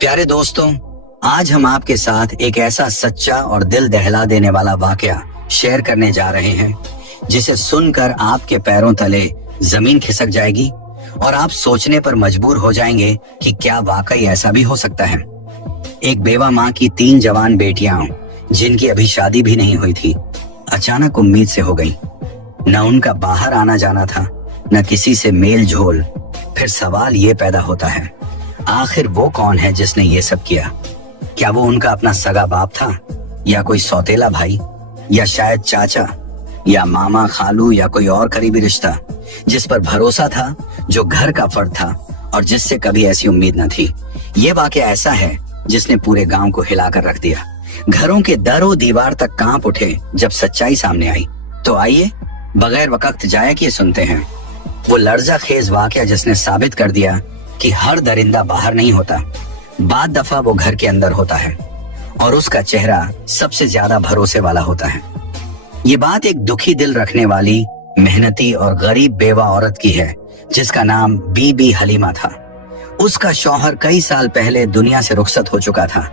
प्यारे दोस्तों, आज हम आपके साथ एक ऐसा सच्चा और दिल दहला देने वाला वाकया शेयर करने जा रहे हैं जिसे सुनकर आपके पैरों तले जमीन खिसक जाएगी और आप सोचने पर मजबूर हो जाएंगे कि क्या वाकई ऐसा भी हो सकता है। एक बेवा माँ की 3 जवान बेटियां जिनकी अभी शादी भी नहीं हुई थी, अचानक उम्मीद से हो गई। न उनका बाहर आना जाना था, न किसी से मेल झोल। फिर सवाल ये पैदा होता है, आखिर वो कौन है जिसने ये सब किया? क्या वो उनका अपना सगा बाप था, या कोई सौतेला भाई, या शायद चाचा, या मामा खालू, या कोई और करीबी रिश्ता जिस पर भरोसा था, जो घर का फर्द था और जिससे कभी ऐसी उम्मीद न थी। ये वाकया ऐसा है जिसने पूरे गांव को हिलाकर रख दिया। घरों के दरों दीवार तक कांप उठे जब सच्चाई सामने आई। तो आइए बगैर वक्त जाया किए सुनते हैं वो लर्जा खेज वाकया जिसने साबित कर दिया कि हर दरिंदा बाहर नहीं होता, बाद दफा वो घर के अंदर होता है और उसका चेहरा सबसे ज्यादा भरोसे वाला होता है। ये बात एक दुखी दिल रखने वाली, मेहनती और गरीब बेवा औरत की है जिसका नाम बीबी हलीमा था। उसका शौहर कई साल पहले दुनिया से रुखसत हो चुका था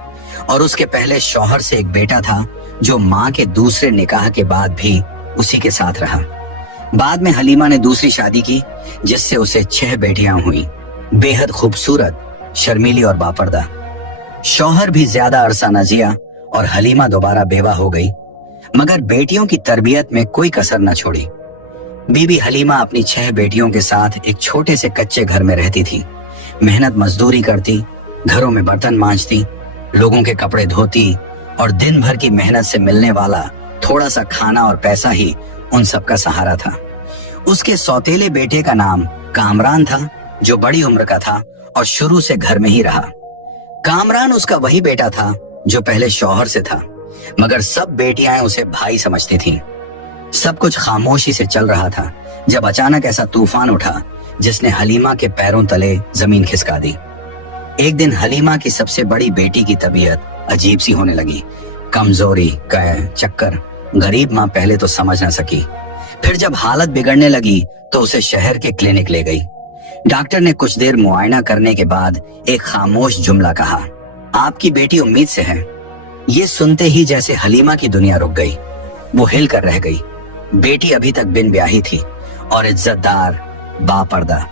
और उसके पहले शौहर से एक बेटा था जो माँ के दूसरे निकाह के बाद भी उसी के साथ रहा। बाद में हलीमा ने दूसरी शादी की जिससे उसे 6 बेटियां हुई, बेहद खूबसूरत, शर्मीली और बापर्दा। शौहर भी ज्यादा अरसा न जिया और हलीमा दोबारा बेवा हो गई, मगर बेटियों की तरबियत में कोई कसर न छोड़ी। बीबी हलीमा अपनी 6 बेटियों के साथ एक छोटे से कच्चे घर में रहती थी। मेहनत मजदूरी करती, घरों में बर्तन मांजती, लोगों के कपड़े धोती और दिन भर की मेहनत से मिलने वाला थोड़ा सा खाना और पैसा ही उन सबका सहारा था। उसके सौतेले बेटे का नाम कामरान था, जो बड़ी उम्र का था और शुरू से घर में ही रहा। कामरान उसका वही बेटा था जो पहले शौहर से था, मगर सब बेटियां उसे भाई समझती थीं। सब कुछ खामोशी से चल रहा था जब अचानक ऐसा तूफान उठा जिसने हलीमा के पैरों तले जमीन खिसका दी। एक दिन हलीमा की सबसे बड़ी बेटी की तबीयत अजीब सी होने लगी। कमजोरी, कै, चक्कर। गरीब माँ पहले तो समझ न सकी, फिर जब हालत बिगड़ने लगी तो उसे शहर के क्लिनिक ले गई। डॉक्टर ने कुछ देर मुआयना करने के बाद एक खामोश जुमला कहा, आपकी बेटी उम्मीद से है। ये सुनते ही जैसे हलीमा की दुनिया रुक गई। वो हिल कर रह गई। बेटी अभी तक बिन ब्याही थी और इज्जतदार, बापर्दा।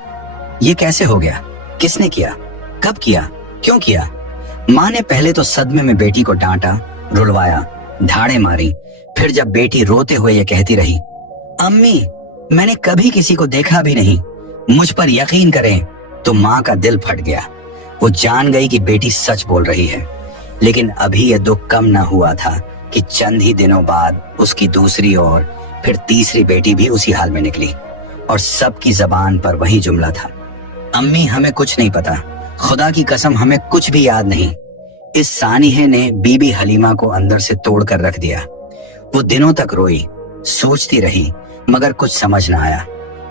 ये कैसे हो गया? किसने किया? कब किया? क्यों किया? माँ ने पहले तो सदमे में बेटी को डांटा, रुलवाया, धाड़े मारी। फिर जब बेटी रोते हुए ये कहती रही, अम्मी मैंने कभी किसी को देखा भी नहीं, मुझ पर यकीन करें, तो माँ का दिल फट गया। वो जान गई कि बेटी सच बोल रही है। लेकिन अभी ये दुख कम न हुआ था कि चंद ही दिनों बाद उसकी दूसरी और फिर तीसरी बेटी भी उसी हाल में निकली और सबकी जबान पर वही जुमला था, अम्मी हमें कुछ नहीं पता, खुदा की कसम हमें कुछ भी याद नहीं। इस सानिहे ने बीबी हलीमा को अंदर से तोड़ कर रख दिया। वो दिनों तक रोई, सोचती रही, मगर कुछ समझ न आया।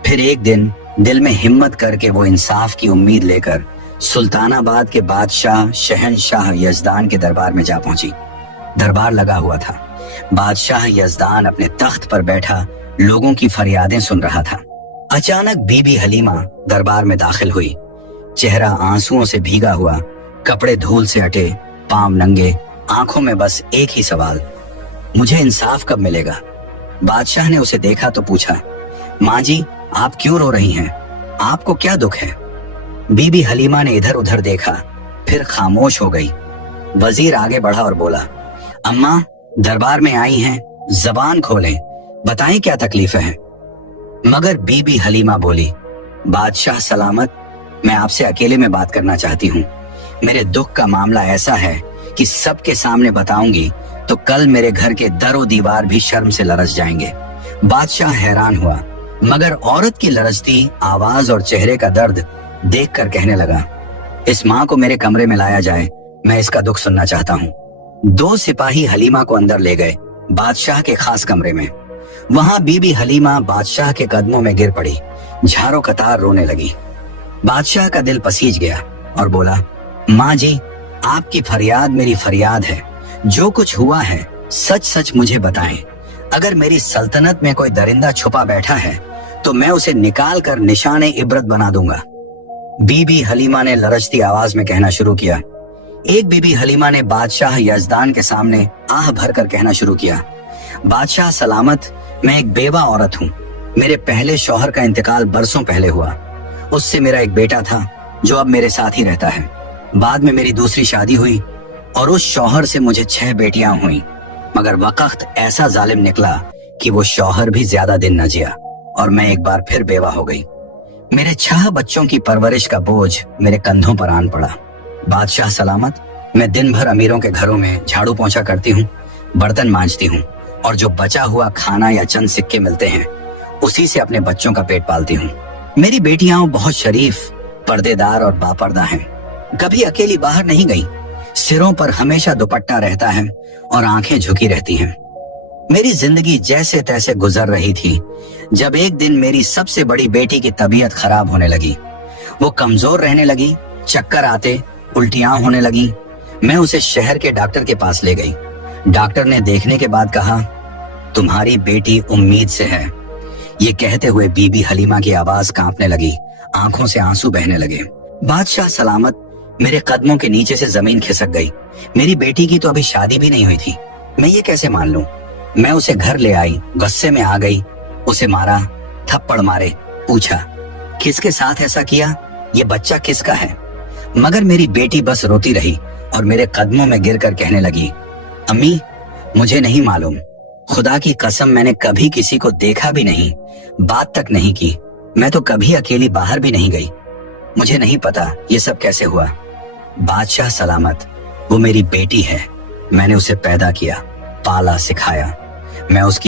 फिर एक दिन दिल में हिम्मत करके वो इंसाफ की उम्मीद लेकर सुल्तानाबाद के बादशाह शहनशाह यजदान के दरबार में जा पहुंची। दरबार लगा हुआ था। बादशाह यजदान अपने तख्त पर बैठा लोगों की फरियादें सुन रहा था। अचानक बीबी हलीमा दरबार में दाखिल हुई। चेहरा आंसुओं से भीगा हुआ, कपड़े धूल से अटे, पांव नंगे, आंखों में बस एक ही सवाल, मुझे इंसाफ कब मिलेगा? बादशाह ने उसे देखा तो पूछा, माँ जी आप क्यों रो रही हैं? आपको क्या दुख है? बीबी हलीमा ने इधर उधर देखा, फिर खामोश हो गई। वजीर आगे बढ़ा और बोला, अम्मा दरबार में आई हैं, जबान खोलें, बताएं क्या तकलीफ है? मगर बीबी हलीमा बोली, बादशाह सलामत, मैं आपसे अकेले में बात करना चाहती हूँ। मेरे दुख का मामला ऐसा है कि सबके सामने बताऊंगी तो कल मेरे घर के दरो दीवार भी शर्म से लरस जाएंगे। बादशाह हैरान हुआ, मगर औरत की लरजती आवाज और चेहरे का दर्द देखकर कहने लगा, इस माँ को मेरे कमरे में लाया जाए, मैं इसका दुख सुनना चाहता हूँ। 2 सिपाही हलीमा को अंदर ले गए, बादशाह के खास कमरे में। वहां बीबी हलीमा बादशाह के कदमों में गिर पड़ी, झारों कतार रोने लगी। बादशाह का दिल पसीज गया और बोला, माँ जी आपकी फरियाद मेरी फरियाद है, जो कुछ हुआ है सच सच मुझे बताएं। अगर मेरी सल्तनत में कोई दरिंदा छुपा बैठा है तो मैं उसे निकाल कर निशाने इबरत बना दूंगा। बीबी हलीमा ने लरजती आवाज में कहना शुरू किया, एक बीबी हलीमा ने बादशाह यजदान के सामने आह भरकर कहना शुरू किया, बादशाह सलामत, मैं एक बेवा औरत हूँ। मेरे पहले शौहर का इंतकाल बरसों पहले हुआ। उससे मेरा एक बेटा था जो अब मेरे साथ ही रहता है। बाद में मेरी दूसरी शादी हुई और उस शौहर से मुझे 6 बेटियां हुईं, मगर वक्त ऐसा जालिम निकला कि वो शौहर भी ज्यादा दिन न जिया और मैं एक बार फिर बेवा हो गई। मेरे 6 बच्चों की परवरिश का बोझ मेरे कंधों पर आन पड़ा। बादशाह सलामत, मैं दिन भर अमीरों के घरों में झाड़ू पोंछा करती हूँ, बर्तन मांजती हूँ और जो बचा हुआ खाना या चंद सिक्के मिलते हैं उसी से अपने बच्चों का पेट पालती हूँ। मेरी बेटियां बहुत शरीफ, पर्देदार और बापर्दा हैं। कभी अकेली बाहर नहीं गई। सिरों पर हमेशा दुपट्टा रहता है और आंखें झुकी रहती हैं। मेरी जिंदगी जैसे तैसे गुजर रही थी जब एक दिन मेरी सबसे बड़ी बेटी की तबीयत खराब होने लगी। वो कमजोर रहने लगी, चक्कर आते, उल्टियां होने लगी। मैं उसे शहर के डॉक्टर के पास ले गई। डॉक्टर ने देखने के बाद कहा, तुम्हारी बेटी उम्मीद से है। ये कहते हुए बीबी हलीमा की आवाज कांपने लगी, आंखों से आंसू बहने लगे। बादशाह सलामत, मेरे कदमों के नीचे से जमीन खिसक गई। मेरी बेटी की तो अभी शादी भी नहीं हुई थी। मैं ये कैसे मान लूं? मैं उसे घर ले आई, गुस्से में आ गई, उसे मारा, थप्पड़ मारे, पूछा किसके साथ ऐसा किया, ये बच्चा किसका है? मगर मेरी बेटी बस रोती रही और मेरे कदमों में गिरकर कहने लगी, अम्मी, मुझे नहीं मालूम। खुदा की कसम, मैंने कभी किसी को देखा भी नहीं, बात तक नहीं की। मैं तो कभी अकेली बाहर भी नहीं गई। मुझे नहीं पता ये सब कैसे हुआ। बादशाह सलामत, वो मेरी बेटी है। मैंने उसे पैदा किया, पाला, सिखाया। मैं उसकी